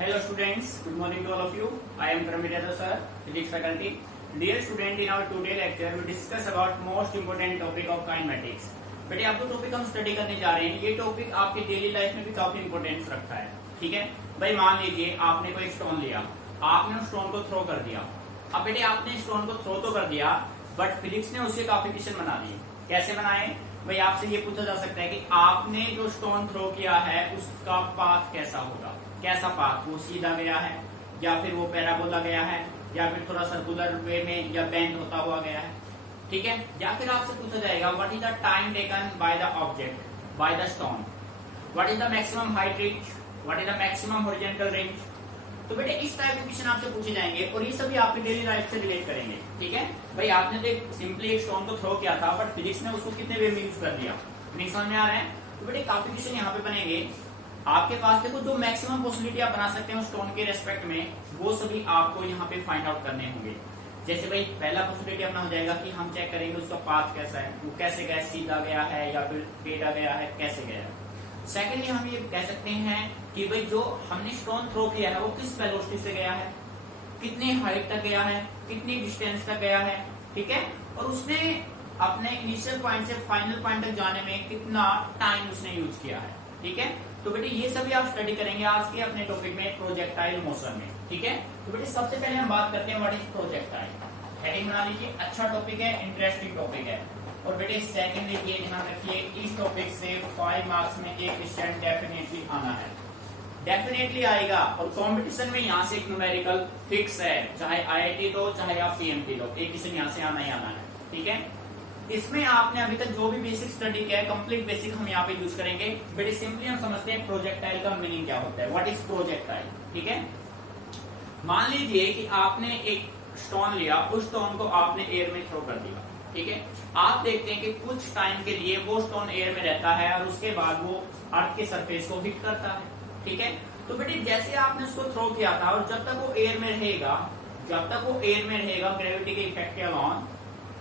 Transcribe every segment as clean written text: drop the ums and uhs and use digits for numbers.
Hello students, good morning to all of you. I am Paramit Yadav sir, physics faculty. Dear student, in our today lecture we discuss about most important topic of kinematics. बेटे आप जो topic हम study करने जा रहे हैं ये topic आपकी डेली लाइफ में भी काफी इंपोर्टेंस रखता है। ठीक है भाई, मान लीजिए आपने कोई स्टोन लिया, आपने उस स्टोन को थ्रो कर दिया। अब बेटे आपने स्टोन को थ्रो तो कर दिया, बट फिजिक्स ने उसके काफिकेशन बना दिए। कैसे बनाए भाई? आपसे ये पूछा जा सकता है कि आपने जो स्टोन थ्रो किया है उसका पाथ कैसा होगा, कैसा पाथ, वो सीधा गया है या फिर वो पैराबोला गया है या फिर थोड़ा सर्कुलर वे में या बेंड होता हुआ गया है। ठीक है, या फिर आपसे पूछा जाएगा what is the time taken by the object, by the stone, what is the maximum height range, what is the maximum horizontal range. तो बेटे इस टाइप के क्वेश्चन आपसे पूछे जाएंगे और ये सभी आपकी डेली लाइफ से रिलेट करेंगे। ठीक है भाई, आपने तो सिंपली एक स्टोन को थ्रो किया था, बट फिजिक्स ने उसको कितने वे में यूज कर दिया, नहीं समझ में आ रहा है? तो बेटे काफी क्वेश्चन यहाँ पे बनेंगे आपके पास। देखो जो मैक्सिमम पॉसिबिलिटी आप बना सकते हैं स्टोन के रेस्पेक्ट में, वो सभी आपको यहाँ पे फाइंड आउट करने होंगे। जैसे भाई पहला पॉसिबिलिटी अपना हो जाएगा कि हम चेक करेंगे उसका पाथ कैसा है, वो कैसे गया, सीधा गया है या फिर टेढ़ा गया है, कैसे गया है। सेकेंडली हम ये कह सकते हैं कि भाई जो हमने स्टोन थ्रो किया है वो किस वेलोसिटी से गया है, कितनी हाइट तक गया है, कितनी डिस्टेंस तक गया है। ठीक है, और उसने अपने इनिशियल पॉइंट से फाइनल पॉइंट तक जाने में कितना टाइम उसने यूज किया है। ठीक है, तो बेटे ये सभी आप स्टडी करेंगे आज के अपने टॉपिक में प्रोजेक्टाइल मोशन में। ठीक है, तो बेटे सबसे पहले हम बात करते हैं व्हाट इज प्रोजेक्टाइल। हेडिंग बना लीजिए, अच्छा टॉपिक है, इंटरेस्टिंग टॉपिक है। और बेटे सेकंडली ये ध्यान रखिए, इस टॉपिक से 5 मार्क्स में एक क्वेश्चन डेफिनेटली आना है, डेफिनेटली आएगा। और कंपटीशन में यहाँ से एक न्यूमेरिकल फिक्स है, चाहे आईआईटी दो चाहे आप पीएमटी दो, एक क्वेश्चन यहाँ से आना ही आना है। ठीक है, इसमें आपने अभी तक जो भी बेसिक स्टडी किया है, कंप्लीट बेसिक हम यहाँ पे यूज करेंगे। बट सिंपली हम समझते हैं प्रोजेक्टाइल का मीनिंग क्या होता है, व्हाट इज प्रोजेक्टाइल। ठीक है, मान लीजिए कि आपने एक स्टोन लिया, उस स्टोन को आपने एयर में थ्रो कर दिया। ठीक है, आप देखते हैं कि कुछ टाइम के लिए वो स्टोन एयर में रहता है और उसके बाद वो अर्थ के सरफेस को हिट करता है। ठीक है, तो बेटे जैसे आपने उसको थ्रो किया था और जब तक वो एयर में रहेगा, जब तक वो एयर में रहेगा ग्रेविटी के इफेक्ट के अलॉन,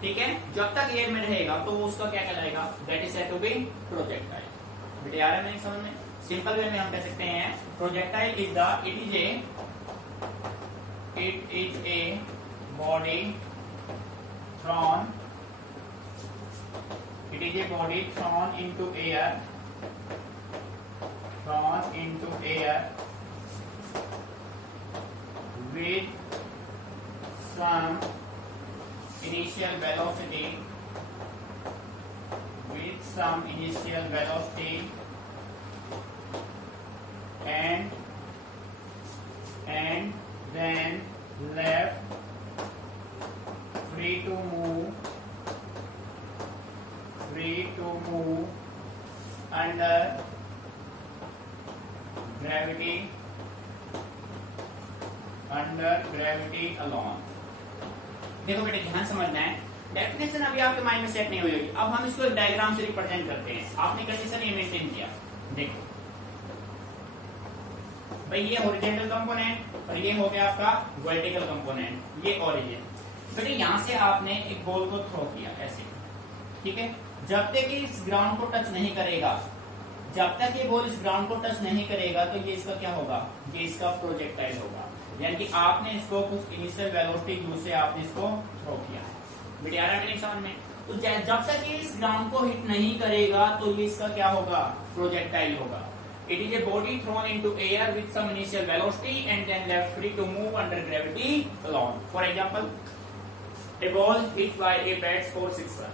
ठीक है, जब तक एयर में रहेगा तो वो उसका क्या कहलाएगा, that is said to be projectile. बेटे आ रहा है नहीं समझ में? सिंपल वे में हम कह सकते हैं projectile is the it is a body thrown, it is a body thrown into air with some initial velocity and then left free to move under gravity alone। देखो बेटे ध्यान समझना है, डेफिनेशन अभी आपके माइंड में सेट नहीं हुई होगी। अब हम इसको एक डायग्राम से रिप्रेजेंट करते हैं। आपने कंडीशन ये मेंटेन किया, देखो भाई ये हॉरिजॉन्टल कंपोनेंट और ये हो गया आपका वर्टिकल कंपोनेंट, ये ओरिजिन। बेटे यहाँ से आपने एक बॉल को थ्रो किया ऐसे। ठीक है, जब तक ये इस ग्राउंड को टच नहीं करेगा, जब तक ये बॉल इस ग्राउंड को टच नहीं करेगा तो ये इसका क्या होगा, ये इसका प्रोजेक्टाइल होगा। यानी कि आपने इसको कुछ इनिशियल वेलोसिटी यू से आपने इसको थ्रो किया है। बेटे आ रहा है समझ में? तो जब तक ये इस ग्राउंड को हिट नहीं करेगा तो ये इसका क्या होगा, प्रोजेक्टाइल होगा। It is a body thrown into air with some initial velocity and then left free to move under gravity alone. For example, a ball hit by a bat for sixer,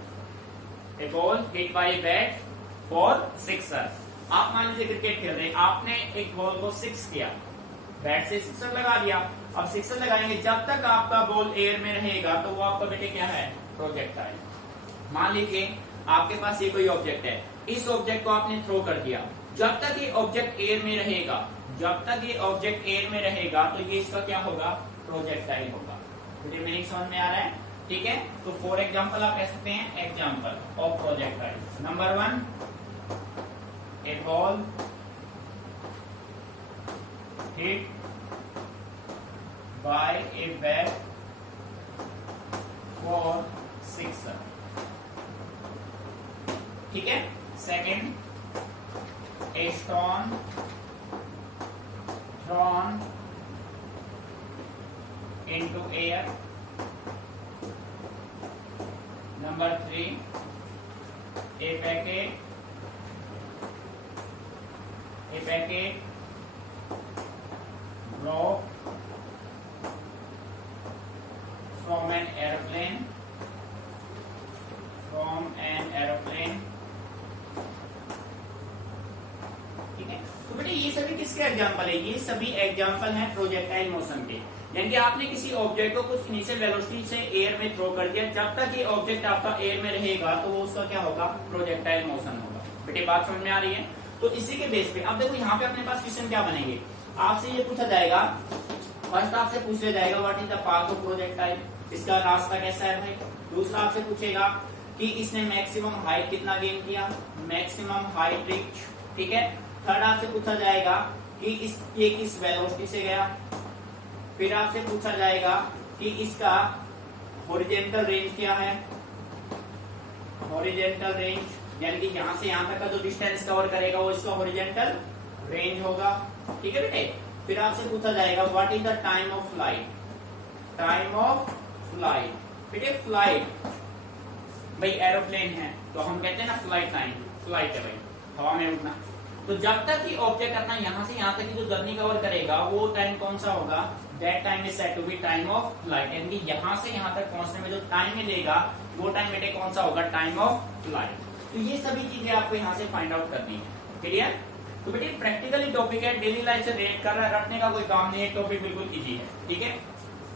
a ball hit by a bat for sixer. आप मान लीजिए cricket खेल रहे हैं, आपने एक ball को six किया, बैट से सिक्सर लगा दिया। अब सिक्सर लगाएंगे, जब तक आपका बॉल एयर में रहेगा तो वो आपका बेटे क्या है, प्रोजेक्टाइल। मान लीजिए आपके पास ये कोई ऑब्जेक्ट है, इस ऑब्जेक्ट को आपने थ्रो कर दिया, जब तक ये ऑब्जेक्ट एयर में रहेगा, जब तक ये ऑब्जेक्ट एयर में रहेगा तो ये इसका क्या होगा, प्रोजेक्टाइल होगा। बेटे मीनिंग समझ में आ रहा है? ठीक है, तो फॉर एग्जाम्पल आप कह सकते हैं example of projectile. Number 1, A ball hit by a bat for sixer। ठीक है, second, a stone throne into air. Number 3, a packet dropped from an airplane ठीक है। तो बेटे ये सभी किसके एग्जांपल है? ये सभी एग्जांपल हैं प्रोजेक्टाइल मोशन के। यानी कि आपने किसी ऑब्जेक्ट को कुछ इनिशियल वेलोसिटी से एयर में थ्रो कर दिया, जब तक ये ऑब्जेक्ट आपका एयर में रहेगा तो वो उसका क्या होगा? प्रोजेक्टाइल मोशन होगा। बेटे बात समझ में आ रही है? तो इसी के बेस पे अब देखो यहाँ पे अपने पास क्वेश्चन क्या बनेंगे, आपसे ये पूछा जाएगा, फर्स्ट आपसे पूछ लिया जाएगा what is the path of projectile, इसका रास्ता कैसा है भाई। दूसरा आपसे पूछेगा कि इसने मैक्सिमम हाइट कितना गेन किया, मैक्सिमम हाइट रीच, ठीक है। थर्ड आपसे पूछा जाएगा कि ये किस वेलोसिटी से गया। फिर आपसे पूछा जाएगा कि इसका हॉरिजॉन्टल रेंज क्या है, हॉरिजॉन्टल रेंज यानी कि यहां से यहां तक का जो डिस्टेंस कवर करेगा वो इसका हॉरिजॉन्टल रेंज होगा, ठीक है बेटे। फिर आपसे पूछा जाएगा what is the time of flight, time of flight. बेटे फ्लाइट भाई एरोप्लेन है तो हम कहते हैं ना फ्लाइट टाइम, फ्लाइट है भाई हवा में उड़ना। तो जब तक कि ऑब्जेक्ट अपना यहां से यहां तक की जो जर्नी कवर करेगा वो टाइम कौन सा होगा? That time is said to be time of flight. यानी कि यहां से यहां तक पहुंचने में जो टाइम मिलेगा वो टाइम बेटे कौन सा होगा? Time of flight. तो ये सभी चीजें आपको यहाँ से फाइंड आउट करनी है, क्लियर। तो बेटे प्रैक्टिकली टॉपिक है, डेली लाइफ से रिलेट कर रखने का कोई काम नहीं है, टॉपिक बिल्कुल इजी है, ठीक है।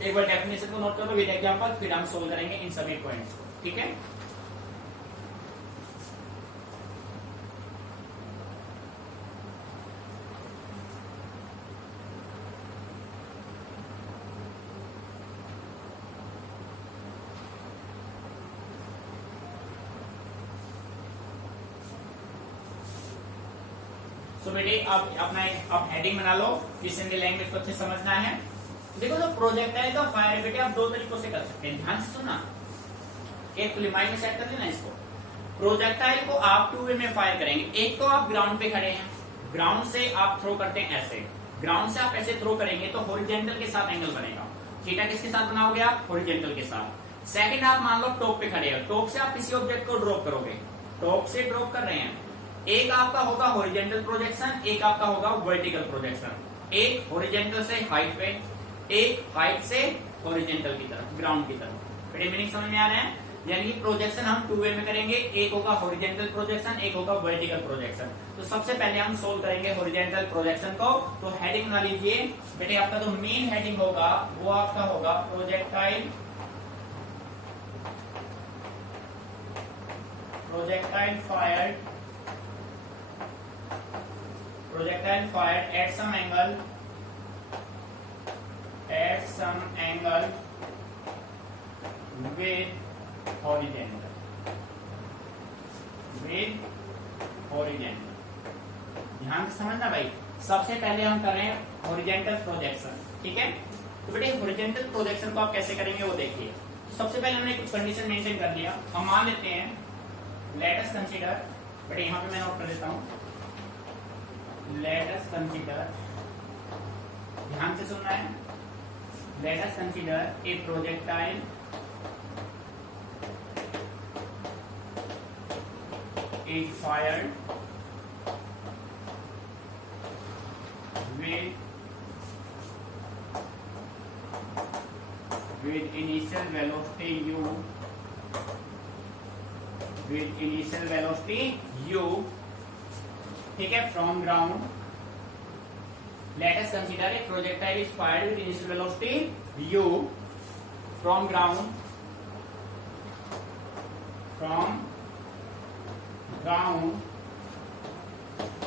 एक बार डेफिनेशन को नोट कर लो विद एग्जांपल, फिर हम सोल्व करेंगे इन सभी पॉइंट्स को, ठीक है। तो बेटे आप अपना आप हेडिंग बना लो, क्वेश्चन की लैंग्वेज को अच्छे समझना है। देखो जो प्रोजेक्टाइल का फायर बेटे आप दो तरीकों से कर सकते हैं, ध्यान से सुनना, केयरफुली माइंड में सेट कर लेना इसको। प्रोजेक्टाइल को आप टू वे में फायर करेंगे। एक तो आप ग्राउंड पे खड़े हैं, ग्राउंड से आप थ्रो करते हैं ऐसे, ग्राउंड से आप ऐसे थ्रो करेंगे तो हॉरिजॉन्टल के साथ एंगल बनेगा। थीटा किसके साथ बनाओगे आप? हॉरिजॉन्टल के साथ। सेकंड आप मान लो टॉप पे खड़े हो, टॉप से आप किसी ऑब्जेक्ट को ड्रॉप करोगे, टॉप से ड्रॉप कर रहे हैं, एक आपका होगा हॉरिजॉन्टल प्रोजेक्शन, एक आपका होगा वर्टिकल प्रोजेक्शन। एक हॉरिजॉन्टल से हाइट पे, एक हाइट से हॉरिजॉन्टल की तरफ, ग्राउंड की तरफ। बेटे मीनिंग समझ में आ रहा है? यानी कि प्रोजेक्शन हम टू वे में करेंगे, एक होगा हॉरिजॉन्टल प्रोजेक्शन, एक होगा वर्टिकल प्रोजेक्शन। तो सबसे पहले हम सोल्व करेंगे हॉरिजॉन्टल प्रोजेक्शन को। तो हेडिंग बना लीजिए बेटे, आपका जो मेन हेडिंग होगा वो आपका होगा projectile, projectile fired, projectile fired at some angle with horizontal, ध्यान से समझना भाई। सबसे पहले हम कर रहे हैं हॉरिजॉन्टल प्रोजेक्शन, ठीक है। तो बेटे हॉरिजॉन्टल प्रोजेक्शन को आप कैसे करेंगे वो देखिए। सबसे पहले हमने कुछ कंडीशन मेंशन कर लिया। हम मान लेते हैं, लेट अस कंसीडर, बेटे यहाँ पे मैं नोट कर देता हूँ, let us consider, ध्यान से सुनना है, let us consider a projectile is fired with initial velocity u, with initial velocity u, ठीक है, from ground. Let us consider a projectile is fired with initial velocity u from ground,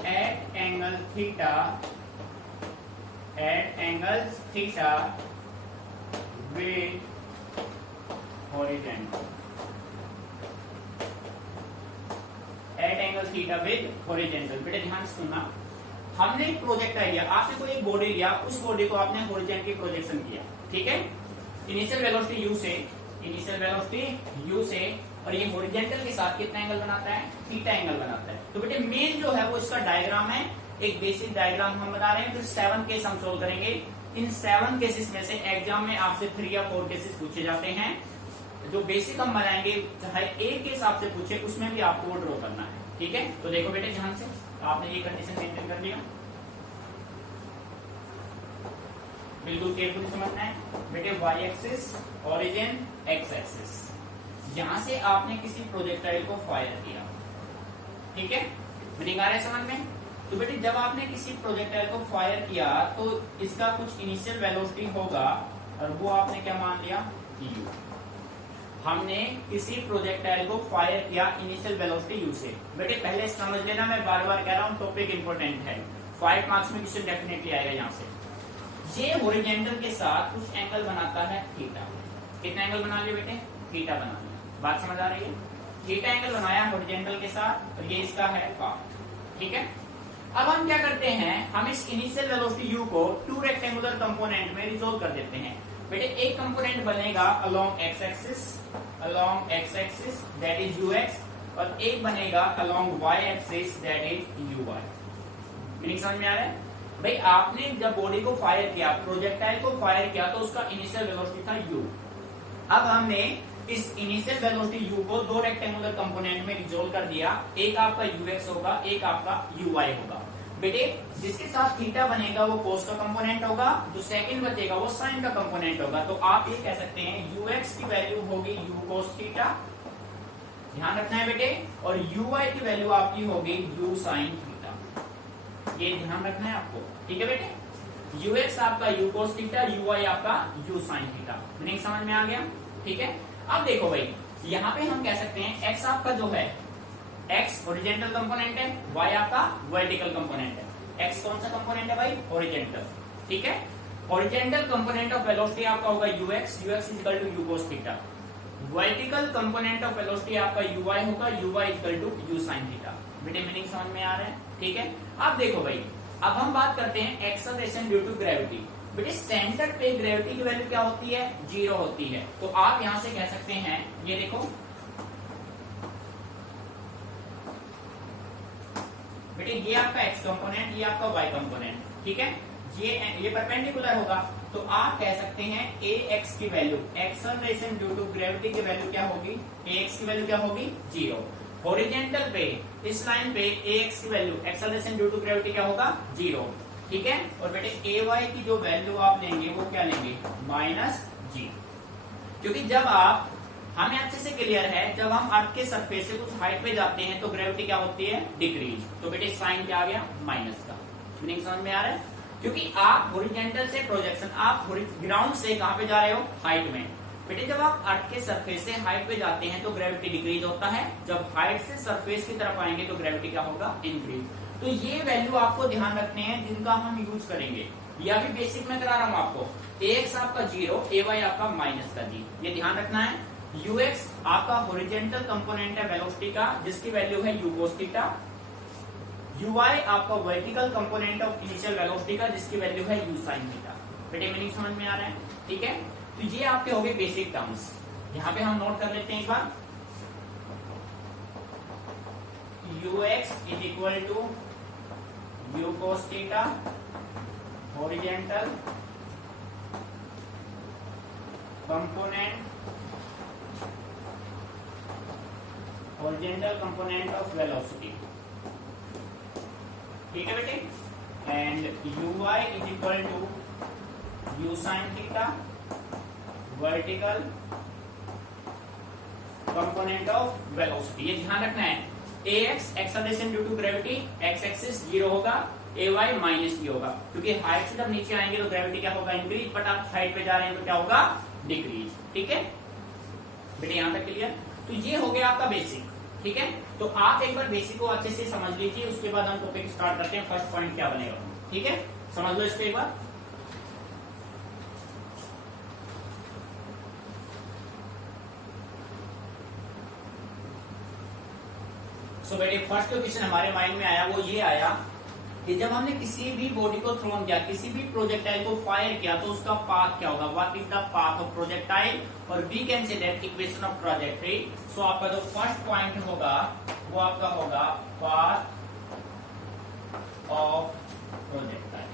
at angle theta, with horizontal, at angle theta with horizontal. बेटे ध्यान से सुनना, हमने एक projectile लिया, आपने कोई एक बॉडी लिया, उस बॉडी को आपने हॉरिजॉन्टल प्रोजेक्शन किया, ठीक है। इनिशियल वेलोसिटी u से, इनिशियल वेलोसिटी u से, और ये हॉरिजॉन्टल के साथ कितना एंगल बनाता है? थीटा एंगल बनाता है। तो बेटे मेन जो है वो इसका डायग्राम है, एक बेसिक डायग्राम हम बना रहे हैं, फिर 7 केस हम सोल्व करेंगे। इन 7 केसेस में से एग्जाम में आपसे 3 या 4 केसेस पूछे जाते हैं। जो बेसिक हम बनाएंगे, चाहे एक केस आपसे पूछे उसमें भी आपको ड्रॉ करना है, ठीक है। तो देखो बेटे, ध्यान से आपने ये कंडीशन मेंटेन कर लिया, बिल्कुल केयरफुली समझना है बेटे। Y axis, origin, x axis, यहां से आपने किसी प्रोजेक्टाइल को फायर किया, ठीक है। मीनिंग आ रहा है समझ में? तो बेटे जब आपने किसी प्रोजेक्टाइल को फायर किया तो इसका कुछ इनिशियल वेलोसिटी होगा, और वो आपने क्या मान लिया, u। हमने किसी प्रोजेक्टाइल को फायर किया इनिशियल वेलोसिटी u से। बेटे पहले समझ लेना, मैं बार बार कह रहा हूं, टॉपिक इंपॉर्टेंट है, 5 मार्क्स में क्वेश्चन डेफिनेटली आएगा यहाँ से। ये हॉरिजॉन्टल के साथ कुछ एंगल बनाता है थीटा। कितना एंगल बना लिया बेटे? थीटा बना लिया। बात समझ आ रही है? थीटा एंगल बनाया हॉरिजॉन्टल के साथ, और ये इसका है पाथ, ठीक है। अब हम क्या करते हैं, हम इस इनिशियल वेलोसिटी u को 2 रेक्टेंगुलर कंपोनेंट में रिजोल्व कर देते हैं। बेटे एक कंपोनेंट बनेगा along x axis that is ux, और एक बनेगा along y axis that is uy। Meaning समझ में आ रहा है? भाई आपने जब बॉडी को फायर किया, प्रोजेक्टाइल को फायर किया, तो उसका इनिशियल वेलोसिटी था u। अब हमने इस इनिशियल वेलोसिटी u को 2 रेक्टेंगुलर कंपोनेंट में रिजोल्व कर दिया। एक आपका ux होगा, एक आपका uy होगा। बेटे जिसके साथ थीटा बनेगा वो कोस का कंपोनेंट होगा, जो सेकंड बचेगा वो साइन का कंपोनेंट होगा। तो आप ये कह सकते हैं ux की वैल्यू होगी u cos थीटा, ध्यान रखना है बेटे, और uy की वैल्यू आपकी होगी u sin थीटा, ये ध्यान रखना है आपको, ठीक है बेटे। ux आपका u cos थीटा, uy आपका u sin थीटा। मीनिंग समझ में आ गया, ठीक है। अब देखो भाई, यहाँ पे हम कह सकते हैं x आपका जो है, x हॉरिजॉन्टल कंपोनेंट है, y आपका वर्टिकल कंपोनेंट है। x कौन सा कंपोनेंट है भाई? हॉरिजॉन्टल, ठीक है। हॉरिजॉन्टल कंपोनेंट ऑफ वेलोसिटी आपका होगा ux is equal to u cos theta. Vertical component of velocity आपका uy होगा, uy is equal to u sin theta. बेटे मीनिंग समझ में आ रहा है, ठीक है। अब देखो भाई, अब हम बात करते हैं एक्सेलरेशन ड्यू टू ग्रेविटी। बेटे सेंटर पे ग्रेविटी की वैल्यू क्या होती है? 0 होती है। तो आप यहां से कह सकते हैं, ये देखो बेटे, ये आपका x कंपोनेंट, ये आपका y कंपोनेंट, ठीक है। ये परपेंडिकुलर होगा, तो आप कह सकते हैं ax की value, acceleration due to gravity की वैल्यू क्या होगी? ax की वैल्यू क्या होगी? 0। हॉरिजॉन्टल पे, इस लाइन पे ax की value, acceleration due to gravity क्या होगा? 0, ठीक है। और बेटे ay की जो वैल्यू आप लेंगे वो क्या लेंगे? -g। क्योंकि जब आप, हमें अच्छे से क्लियर है, जब हम अर्थ के सरफेस से कुछ हाइट पे जाते हैं तो ग्रेविटी क्या होती है? डिक्रीज। तो बेटे साइन क्या आ गया? माइनस का। मीनिंग समझ में आ रहा है? क्योंकि आप हॉरिजॉन्टल से प्रोजेक्शन, आप ग्राउंड से कहां पे जा रहे हो? हाइट में। बेटे जब आप अर्थ के सरफेस से हाइट पे जाते हैं तो ग्रेविटी डिक्रीज होता है, जब हाइट से सरफेस की तरफ आएंगे तो ग्रेविटी क्या होगा? इंक्रीज। तो ये वैल्यू आपको ध्यान रखने हैं, जिनका हम यूज करेंगे। या भी बेसिक में करा रहा हूं आपको, ax आपका 0, ay आपका -g, ये ध्यान रखना है। ux आपका हॉरिजॉन्टल कंपोनेंट है वेलोसिटी का, जिसकी वैल्यू है u cos थीटा। uy आपका vertical component of initial velocity का, जिसकी वैल्यू है u sin थीटा। बेटे मीनिंग समझ में आ रहा है, ठीक है। तो ये आपके हो गए बेसिक टर्म्स, यहाँ पे हम नोट कर लेते हैं एक बार। ux is equal to u cos theta, horizontal component, horizontal component of velocity, ठीक है बेटे। And uy is equal to u sin theta, vertical component of velocity. ये ध्यान रखना है। ax acceleration due to gravity, x axis 0 होगा, ay -g होगा, क्योंकि हाइट से जब नीचे आएंगे तो ग्रेविटी क्या होगा? इंक्रीज। बट आप हाइट पे जा रहे हैं तो क्या होगा? डिक्रीज, ठीक है बेटे। यहां तक क्लियर? तो ये हो गया आपका बेसिक, ठीक है। तो आप एक बार बेसिक को अच्छे से समझ लीजिए, उसके बाद हम टॉपिक स्टार्ट करते हैं। फर्स्ट पॉइंट क्या बनेगा, ठीक है, समझ लो इसको एक बार। सो बेटे फर्स्ट क्वेश्चन हमारे माइंड में आया, वो ये आया कि जब हमने किसी भी बॉडी को थ्रोन किया, किसी भी प्रोजेक्टाइल को फायर किया, तो उसका पाथ क्या होगा? What is the path of projectile? और we can say that equation of trajectory. So आपका जो फर्स्ट पॉइंट होगा वो आपका होगा पाथ ऑफ प्रोजेक्टाइल।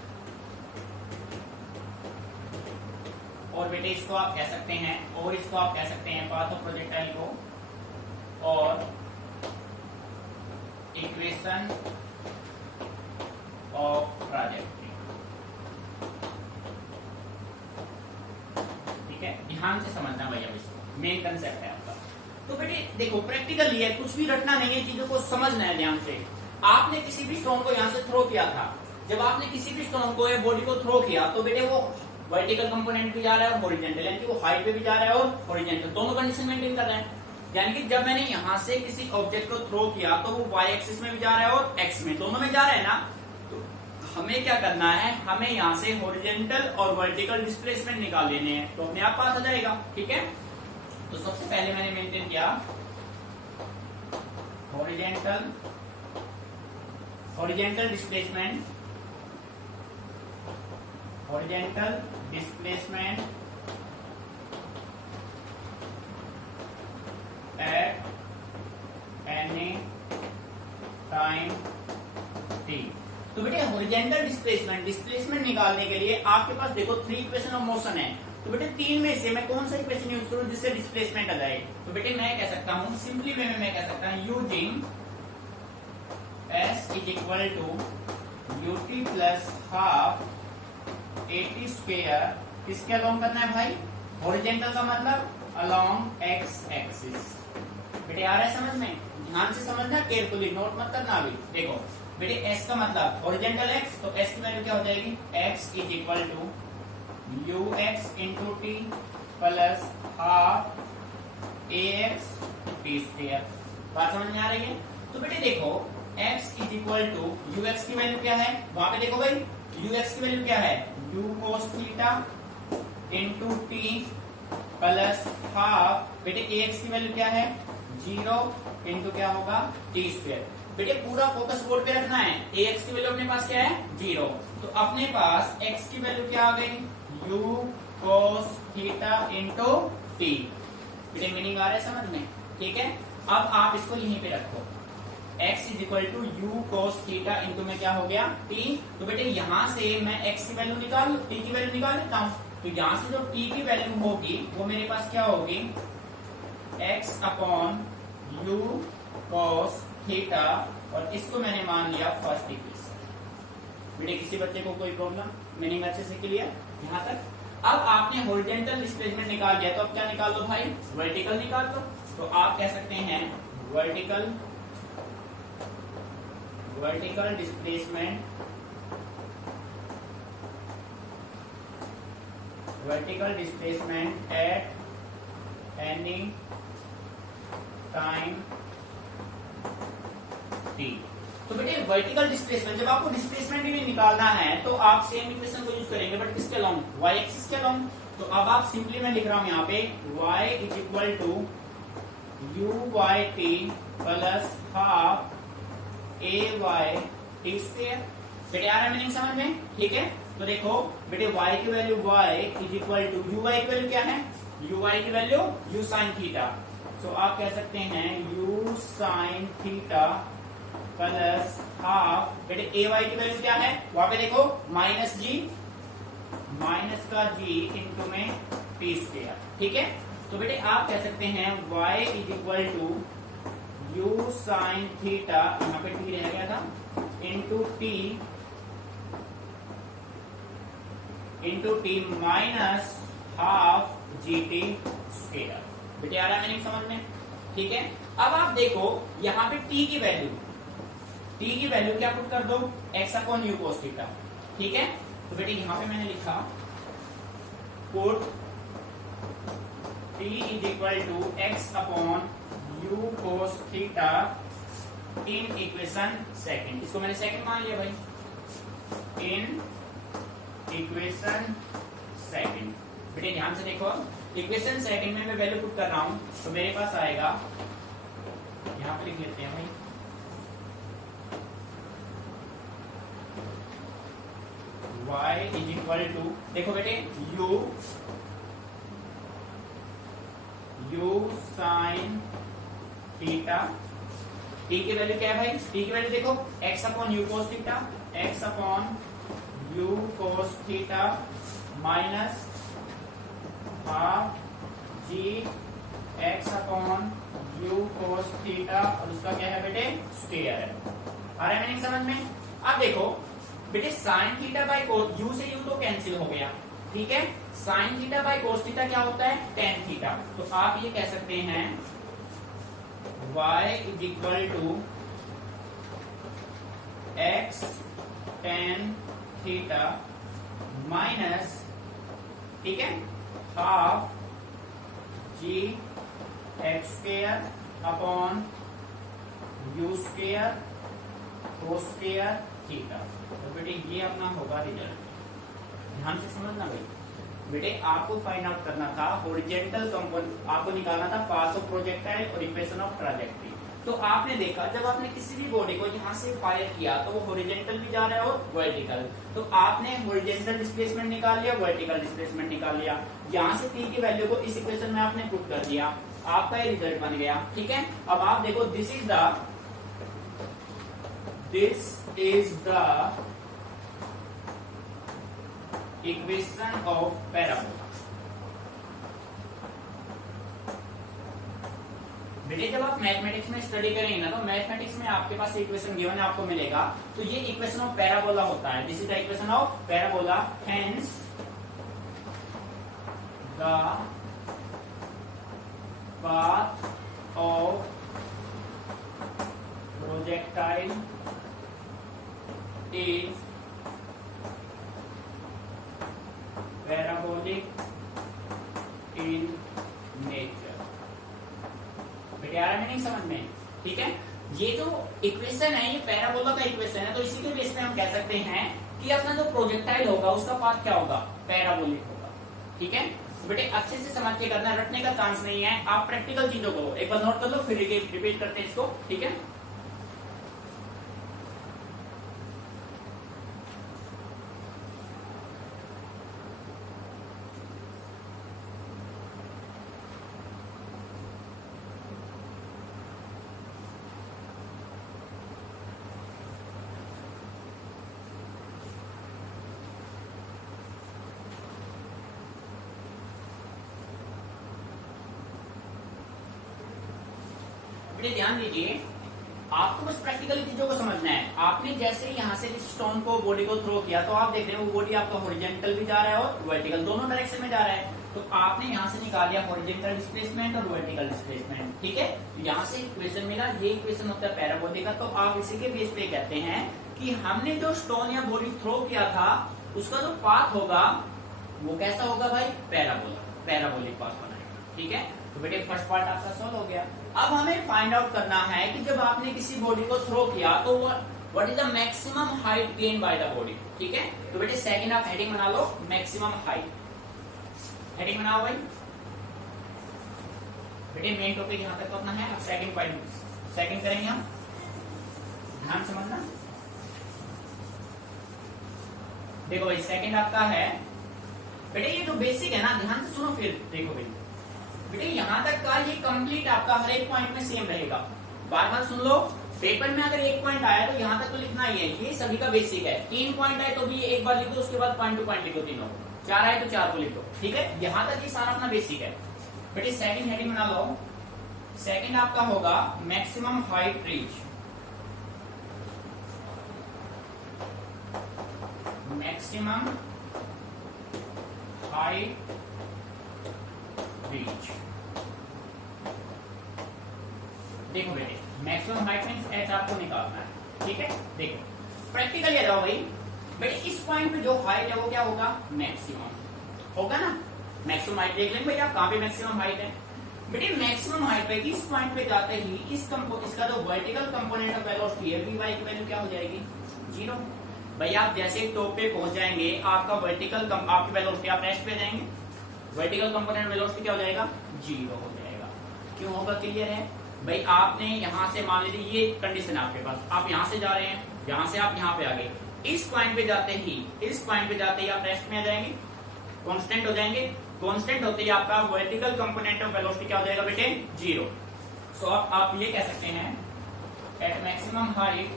और बेटे इसको आप कह सकते हैं, और इसको आप कह सकते हैं पाथ ऑफ प्रोजेक्टाइल को, और इक्वेशन ऑफ ट्रैजेक्टरी। ठीक है, ध्यान से समझना भैया, इसको मेन कंसेप्ट है आपका। तो बेटे देखो प्रैक्टिकल ये है, कुछ भी रटना नहीं है, चीजों को समझना है ध्यान से। आपने किसी भी स्टोन को यहां से थ्रो किया था, जब आपने किसी भी स्टोन को या बॉडी को थ्रो किया तो बेटे वो वर्टिकल कंपोनेंट भी जा रहा है और हॉरिजॉन्टल, यानी कि वो हाइट पे भी जा रहा है और हॉरिजॉन्टल, दोनों कंडीशन मेंटेन कर रहा है। यानी कि जब मैंने यहां से किसी ऑब्जेक्ट को थ्रो किया तो वो वाई एक्सिस में भी जा रहा है और एक्स में, दोनों में जा रहा है ना। तो हमें क्या करना है, हमें यहां से हॉरिजॉन्टल और वर्टिकल डिस्प्लेसमेंट निकाल लेने हैं, तो अपने आप पास आ जाएगा। ठीक है, तो सबसे पहले मैंने मेंटेन किया horizontal displacement at any time t। तो बेटे हॉरिजॉन्टल डिस्प्लेसमेंट निकालने के लिए आपके पास देखो 3 इक्वेशन ऑफ मोशन है। तो बेटे 3 में से मैं कौन सा इक्वेशन यूज करूं जिससे डिस्प्लेसमेंट आ जाए? तो बेटे मैं कह सकता हूं, सिंपली वे में मैं कह सकता हूं using s is equal to ut plus half at square. किसके अलोंग करना है भाई? हॉरिजॉन्टल का मतलब अलोंग x एक्सिस। बेटे आ रहा है समझ में? ध्यान से समझना, केयरफुली नोट मत करना अभी। देखो बेटे s का मतलब हॉरिजॉन्टल x, तो s की वैल्यू क्या हो जाएगी? x is equal to ux into t plus half ax t square. बात समझ में आ रही है? तो बेटे देखो x is equal to ux की वैल्यू क्या है? वहां पे देखो भाई ux की वैल्यू क्या है? u cos theta into t plus half, बेटे ax की वैल्यू क्या है? 0 इंटू क्या होगा? T square. बेटे पूरा फोकस बोर्ड पे रखना है। ax की वैल्यू अपने पास क्या है? 0। तो अपने पास x की वैल्यू क्या आ गई? u cos theta into T. बेटे मीनिंग आ रहा है समझ में? ठीक है, अब आप इसको यहीं पे रखो, x is equal to u cos theta into में क्या हो गया? t। तो बेटे यहां से मैं x की वैल्यू निकाल, t की वैल्यू निकाल लेता हूं। तो यहां से जो t की वैल्यू होगी वो मेरे पास क्या होगी? x upon u cos theta, और इसको मैंने मान लिया फर्स्ट इक्वेशन। बेटे किसी बच्चे को कोई प्रॉब्लम? मीनिंग अच्छे से क्लियर यहां तक? अब आपने हॉरिजॉन्टल डिस्प्लेसमेंट निकाल दिया, तो अब क्या निकाल दो भाई? वर्टिकल निकाल दो। तो आप कह सकते हैं vertical displacement at any time t। तो बेटे वर्टिकल डिस्प्लेसमेंट, जब आपको डिस्प्लेसमेंट भी निकालना है तो आप सेम इक्वेशन को यूज करेंगे, बट किसके अलोंग? y एक्सिस के अलोंग। तो अब आप सिंपली मैं लिख रहा हूं यहाँ पे y is equal to u y t plus half a y t square. बेटे आ रहा है मीनिंग समझ में? ठीक है, तो देखो बेटे y की value y is equal to u y की वैल्यू क्या है? यू वाई की value u sine theta. So आप कह सकते हैं u sine theta plus half, बेटे ए वाई की वैल्यू क्या है? वहां पे देखो माइनस जी, माइनस का जी इंटू में टी स्क्वायर। ठीक है, तो बेटे आप कह सकते हैं y is equal to u sine theta, यहाँ पे टी रह गया था, into t minus half g t square. बेटे आ रहा है मीनिंग समझ में? ठीक है, अब आप देखो यहाँ पे t की वैल्यू क्या पुट कर दो? x upon u cos theta. ठीक है, तो बेटे यहां पे मैंने लिखा put t is equal to x upon u cos theta in equation second. इसको मैंने सेकंड मान लिया भाई, इन इक्वेशन सेकंड। बेटे ध्यान से देखो, इक्वेशन सेकंड में मैं वैल्यू पुट कर रहा हूं, तो मेरे पास आएगा, यहां पे लिख लेते हैं भाई, y इज इक्वल टू, देखो बेटे u साइन थीटा टी की वैल्यू क्या है भाई, टी की वैल्यू देखो x upon u cos theta, x upon u cos theta minus half g x upon u cos theta, और उसका क्या है बेटे स्क्वायर है। आ रहा है मीनिंग समझ में। अब देखो बेटे sine theta by cos, you से यू तो कैंसिल हो गया, ठीक है। Sine theta by cos theta क्या होता है, टेन थीटा। तो आप ये कह सकते हैं y is equal to x tan theta minus, ठीक है, half g x square upon u square cos square theta. तो बेटे ये अपना होगा रिजल्ट। ध्यान से समझना भाई, बेटे आपको फाइंड आउट करना था हॉरिजॉन्टल कंपोनेंट, आपको निकालना था पाथ ऑफ प्रोजेक्टाइल और इक्वेशन ऑफ ट्रैजेक्टरी। तो आपने देखा जब आपने किसी भी बॉडी को यहाँ से फायर किया तो वो हॉरिजॉन्टल भी जा रहा है और वर्टिकल, तो आपने हॉरिजॉन्टल डिस्प्लेसमेंट निकाल लिया, वर्टिकल डिस्प्लेसमेंट निकाल लिया। यहाँ से टी की वैल्यू को इस इक्वेशन में आपने पुट कर दिया, आपका ये रिजल्ट बन गया, ठीक है। अब आप देखो this is the equation of parabola. बेटे जब आप मैथमेटिक्स में स्टडी करेंगे ना, तो मैथमेटिक्स में आपके पास इक्वेशन गिवन आपको मिलेगा, तो ये इक्वेशन ऑफ पैराबोला होता है। This is the equation of parabola, hence the path of projectile is parabolic in nature। बेटे आ रहा है मीनिंग समझ में, ठीक है। ये जो इक्वेशन है ये पैराबोला का इक्वेशन है, तो इसी के बेस पे हम कह सकते हैं कि अपना जो प्रोजेक्टाइल होगा उसका पाथ क्या होगा, पैराबोलिक होगा, ठीक है। बेटे अच्छे से समझ के करना, रटने का चांस नहीं है, आप प्रैक्टिकल चीजों को एक बार नोट कर लो, फिर रिपीट करते हैं इसको, ठीक है। बेटे ध्यान दीजिए, आपको बस प्रैक्टिकली चीजों को समझना है। आपने जैसे यहाँ से इस स्टोन को, बॉडी को थ्रो किया, तो आप देख रहे हो वो बॉडी आपका हॉरिजॉन्टल भी जा रहा है और वर्टिकल, दोनों डायरेक्शन में जा रहा है। तो आपने यहाँ से निकाल लिया हॉरिजॉन्टल डिस्प्लेसमेंट और वर्टिकल डिस्प्लेसमेंट, ठीक है। यहाँ से इक्वेशन मिला, ये इक्वेशन होता है पैराबोलिक का। तो आप इसी के बेस पे कहते हैं कि हमने जो स्टोन या बॉडी थ्रो किया था उसका जो पाथ होगा वो कैसा होगा भाई, पैराबोला, पैराबोलिक पाथ बनाएगा, ठीक है। तो बेटे फर्स्ट पार्ट आपका सॉल्व हो गया। अब हमें फाइंड आउट करना है कि जब आपने किसी बॉडी को थ्रो किया तो what is the maximum height gain by the body, ठीक है। तो बेटे सेकंड आप हेडिंग बना लो, मैक्सिमम हाइट, हेडिंग बनाओ भाई। बेटे मेन टॉपिक यहां तक तो अपना है, अब सेकंड पॉइंट सेकंड करेंगे हम, ध्यान समझना। देखो भाई सेकंड आपका है, बेटे ये जो बेसिक है ना, ध्यान से सुनो फिर देखो भाई। बेटे यहाँ तक का ये कंप्लीट आपका हर एक पॉइंट में सेम रहेगा, बार बार सुन लो। पेपर में अगर एक पॉइंट आया तो यहाँ तक तो लिखना ही है, ये सभी का बेसिक है। 3 पॉइंट आए तो भी एक बार लिखो, उसके बाद पॉइंट टू पॉइंट लिखो तीनों। 4 आए तो 4 को लिखो, ठीक है। यहाँ तक ये सारा अपना बेसिक है। बेटे सेकंड हेडिंग बना लो, सेकंड आपका होगा maximum height reach, maximum height reach. देखो बेटे मैक्सिमम हाइट मींस एच आपको निकालना है, ठीक है। देखो प्रैक्टिकली आ जाओ भाई। बेटे इस पॉइंट पे जो हाइट है वो क्या होगा, मैक्सिमम होगा ना। मैक्सिमम हाइट देख लेंगे भाई आप, कहां पे मैक्सिमम हाइट है। बेटे मैक्सिमम हाइट पे इस पॉइंट पे जाते ही इसका जो वर्टिकल कंपोनेंट ऑफ वेलोसिटी है वी वाई की वैल्यू क्या हो जाएगी, 0। भाई आप जैसे टॉप पे पहुंच जाएंगे आपका वर्टिकल आपकी वेलोसिटी, आप रेस्ट पे जाएंगे, वर्टिकल कंपोनेंट वेलोसिटी क्या हो जाएगा, 0 हो जाएगा। क्यों होगा, क्लियर है भाई। आपने यहाँ से मान लीजिए ये कंडीशन है आपके पास, आप यहाँ से जा रहे हैं, यहाँ से आप यहाँ पे आ गए, इस पॉइंट पे जाते ही आप रेस्ट में आ जाएंगे, कांस्टेंट हो जाएंगे। कांस्टेंट होते ही आपका वर्टिकल कंपोनेंट ऑफ वेलोसिटी क्या हो जाएगा बेटे, 0। सो आप ये कह सकते हैं एट मैक्सिमम हाइट,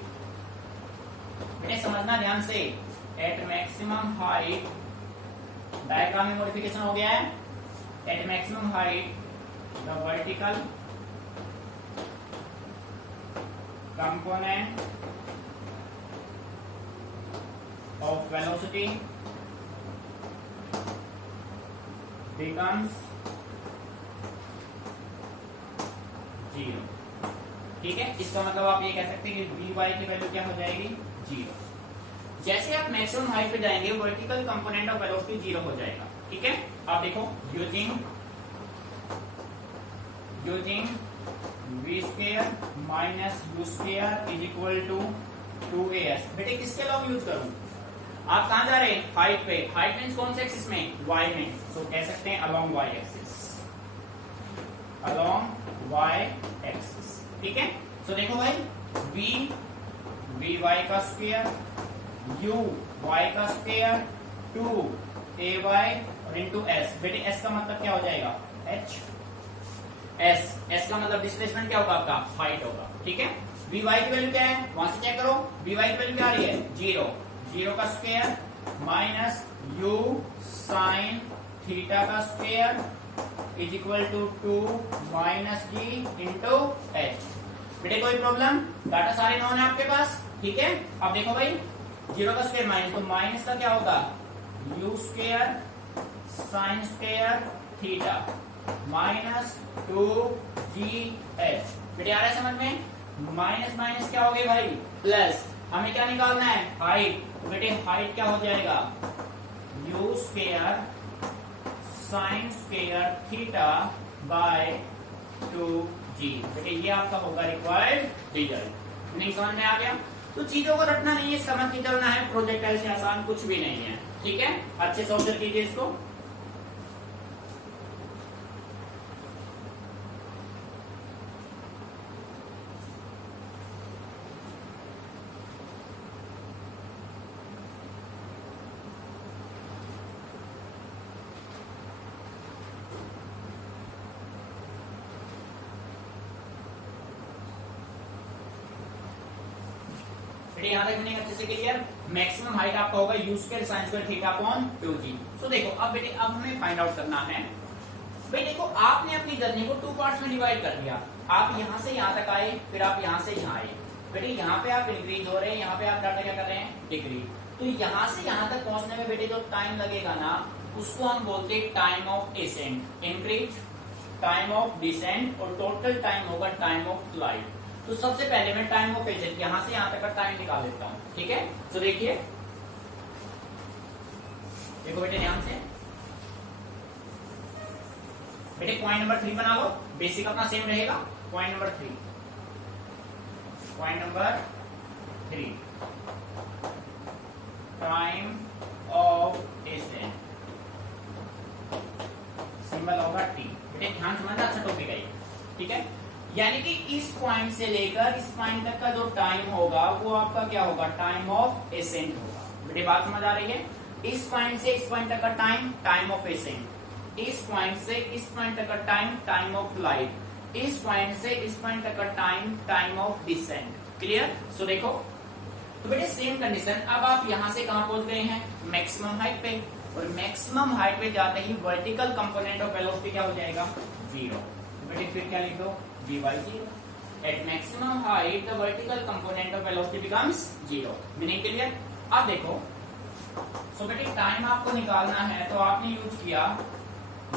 बेटे समझना ध्यान से, एट मैक्सिमम हाइट, डायग्राम में मॉडिफिकेशन हो गया है, at maximum height the vertical component of velocity becomes 0। ठीक है, इसका मतलब आप ये कह सकते हैं कि vy की वैल्यू क्या हो जाएगी, 0। जैसे आप मैक्सिमम हाइट पे जाएंगे वर्टिकल कंपोनेंट ऑफ वेलोसिटी 0 हो जाएगा। ठीक है, आप देखो using v square minus u square is equal to 2as। बेटे किसके लॉ यूज करूं, आप कहां जा रहे हैं, हाइट पे, हाइट मींस कौन से एक्सिस में, y में, तो कह सकते हैं along y axis, along y axis. ठीक है, सो देखो भाई vy का स्क्वायर, y का स्क्वायर, 2ay और इंटू s। बेटे s का मतलब क्या हो जाएगा, h, s का मतलब डिस्प्लेसमेंट क्या होगा आपका, हाइट होगा। ठीक है, vy की वैल्यू क्या है, वहां से चेक करो, vy की वैल्यू क्या आ रही है, 0, 0 का square minus u sine theta का square is equal to 2 minus g into h। बेटे कोई प्रॉब्लम, डाटा सारे नोन है आपके पास। ठीक है, अब देखो भाई 0 का स्क्वायर माइनस, तो माइनस का क्या होगा, u square sine square theta minus 2gh। बेटे आ रहा है समझ में, माइनस माइनस क्या हो गए भाई, प्लस, हमें क्या निकालना है, हाइट, तो बेटे हाइट क्या हो जाएगा, u square sine square theta by 2g। बेटे ये आपका होगा रिक्वायर्ड रिजल्ट। नहीं समझ में आ गया, तो चीजों को रटना नहीं है, समझ के चलना है, प्रोजेक्टाइल से आसान कुछ भी नहीं है। ठीक है, अच्छे से ऑब्जर्व कीजिए इसको। यहां तक मैंने अच्छे से क्लियर, मैक्सिमम हाइट आपका होगा u square sine square theta upon 2g। सो देखो अब बेटे, अब हमें फाइंड आउट करना है, भाई देखो आपने अपनी जर्नी को 2 पार्ट्स में डिवाइड कर दिया, आप यहां से यहां तक आए, फिर आप यहां से यहां आए। बेटे यहाँ पे आप इंक्रीज हो रहे हैं, यहाँ पे आप डाटा क्या कर रहे हैं, डिक्रीज। तो यहां से यहां तक पहुंचने में बेटे जो टाइम लगेगा ना, उसको हम बोलते हैं time of ascent, increase, time of descent, और टोटल टाइम होगा टाइम ऑफ फ्लाइट। तो सबसे पहले मैं टाइम ऑफ एसेंट यहां से यहां तक का टाइम निकाल लेता हूं। ठीक है, तो देखिए, देखो बेटे ध्यान से, बेटे पॉइंट नंबर 3 बना लो, बेसिक अपना सेम रहेगा। Point number 3, point number 3, time of accent, symbol होगा टी। बेटे ध्यान समझना, अच्छा टॉपिक है ये। ठीक है, यानी कि इस पॉइंट से लेकर इस पॉइंट तक का जो टाइम होगा वो आपका क्या होगा, टाइम ऑफ एसेंट होगा। बेटे बात समझ आ रही है, इस पॉइंट से इस पॉइंट तक का टाइम, टाइम ऑफ एसेंट, इस पॉइंट से इस पॉइंट तक का टाइम, टाइम ऑफ फ्लाइट, इस पॉइंट से इस पॉइंट तक का time, time of descent. Clear, so देखो, तो बेटे सेम कंडीशन, अब आप यहां से कहां पहुंच गए हैं, मैक्सिमम हाइट पे, और मैक्सिमम हाइट पे जाते ही वर्टिकल कंपोनेंट ऑफ वेलोसिटी क्या हो जाएगा, 0। बेटे फिर क्या लिख दो, v/0। At maximum height, the vertical component of velocity becomes 0। Meaning clear. अब देखो, सो बेटे टाइम आपको निकालना है, तो आपने यूज किया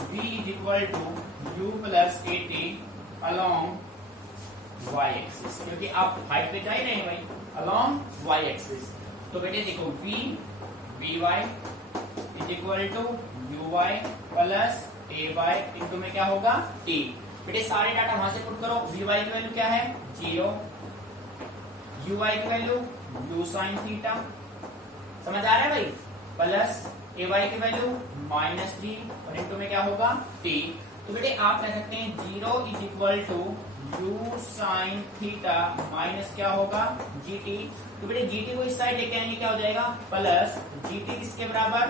v is equal to u plus at along y axis, क्योंकि आप हाइट पे जा ही रहे हैं भाई, along y एक्सिस। तो बेटे देखो vy is equal to uy plus ay into में क्या होगा, t। बेटे सारे डाटा वहां से पुट करो, vy की वैल्यू क्या है, 0, uy की वैल्यू u साइन थीटा, समझ आ रहा है भाई, प्लस ay की वैल्यू माइनस g, और इनटू में क्या होगा, t। तो बेटे आप कह सकते हैं 0 is equal to u sine theta minus क्या होगा, gt। तो बेटे gt को इस साइड लेके आएंगे, क्या हो जाएगा, प्लस gt किसके बराबर,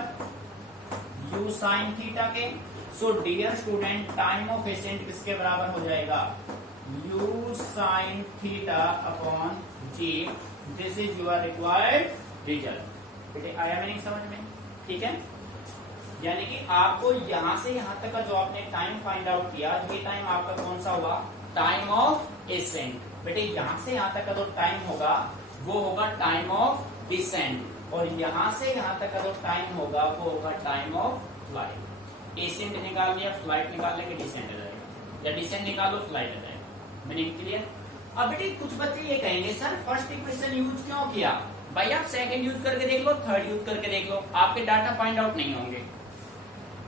u साइन थीटा के। So dear student, time of ascent किसके बराबर हो जाएगा, u sin theta upon g, this is your required result. बेटे आया मीनिंग समझ में? ठीक है, यानी कि आपको यहां से यहां तक का जो आपने टाइम फाइंड आउट किया, ये टाइम आपका कौन सा हुआ? Time of accent. बेटे यहां से यहां तक का जो टाइम होगा वो होगा टाइम ऑफ डिसेंट, और यहां से यहां तक का जो टाइम होगा वो होगा टाइम ऑफ फ्लाइट। एसेंट निकाल लिया, फ्लाइट निकाल लेंगे, डिसेंट आ जाएगा, या डिसेंट निकालो फ्लाइट आ जाएगा। Meaning clear? अब बेटे कुछ बच्चे ये कहेंगे सर फर्स्ट इक्वेशन यूज क्यों किया? भाई आप सेकंड यूज करके देख लो, थर्ड यूज करके देख लो, आपके डाटा फाइंड आउट नहीं होंगे।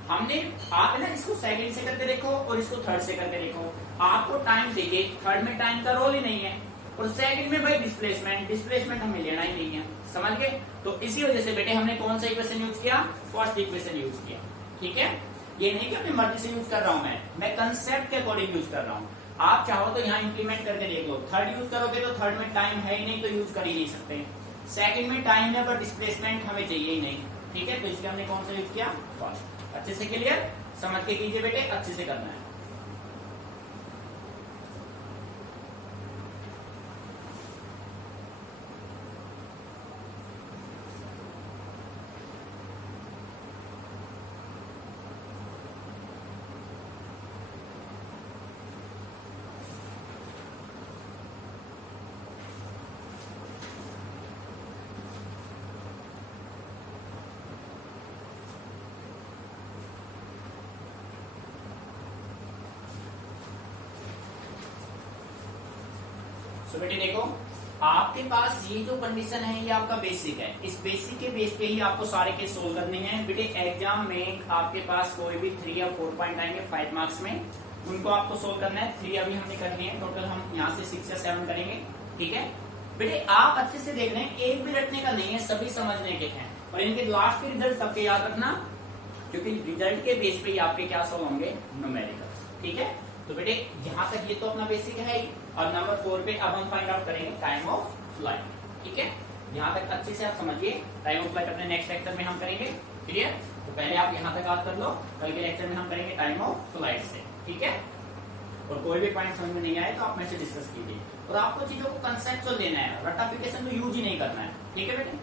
हमने आप ना इसको सेकंड से करके देखो और इसको थर्ड से करके देखो, आपको टाइम देखे, थर्ड में टाइम का रोल ही नहीं है, और सेकंड में भाई डिस्प्लेसमेंट हमें लेना ही नहीं है, समझ गए? तो इसी वजह से बेटे हमने कौन सा इक्वेशन यूज किया? फर्स्ट इक्वेशन यूज किया। ठीक है, ये नहीं कि अपनी मर्जी से यूज कर रहा हूं, मैं कंसेप्ट के अकॉर्डिंग यूज कर रहा हूं। आप चाहो तो यहाँ इंप्लीमेंट करके देख लो, थर्ड यूज करोगे तो थर्ड में टाइम है ही नहीं तो यूज कर ही नहीं सकते, सेकंड में टाइम है पर डिस्प्लेसमेंट हमें चाहिए ही नहीं। ठीक है, तो इसलिए हमने कौन सा यूज किया? फर्स्ट। अच्छे से क्लियर समझ के कीजिए बेटे, अच्छे से करना है। तो बेटे देखो, आपके पास ये जो कंडीशन है ये आपका बेसिक है, इस बेसिक के बेस पे ही आपको सारे केस सोल्व करने हैं। बेटे एग्जाम में आपके पास कोई भी 3 या 4 पॉइंट आएंगे 5 मार्क्स में, उनको आपको सोल्व करना है। 3 अभी हमने करनी है, टोटल हम यहाँ से 6 या 7 करेंगे। ठीक है बेटे, आप अच्छे से देख रहे हैं, एक भी रटने का नहीं है, सभी समझने के हैं, और इनके लास्ट के रिजल्ट सबके याद रखना, क्योंकि रिजल्ट के बेस पे ही आपके क्या सोल्व होंगे? न्यूमेरिकल्स। ठीक है, तो बेटे यहाँ तक ये तो अपना बेसिक है ही, और नंबर 4 पे अब हम फाइंड आउट करेंगे टाइम ऑफ फ्लाइट। ठीक है, यहाँ तक अच्छे से आप समझिए, टाइम ऑफ फ्लाइट अपने नेक्स्ट लेक्चर में हम करेंगे। क्लियर? तो पहले आप यहाँ तक याद कर लो, कल के लेक्चर में हम करेंगे टाइम ऑफ फ्लाइट से। ठीक है, और कोई भी पॉइंट समझ में नहीं आए तो आप मेरे से डिस्कस कीजिए, और आपको चीजों को कंसेप्चुअल लेना है, रटाफिकेशन तो यूज ही नहीं करना है। ठीक है बेटे?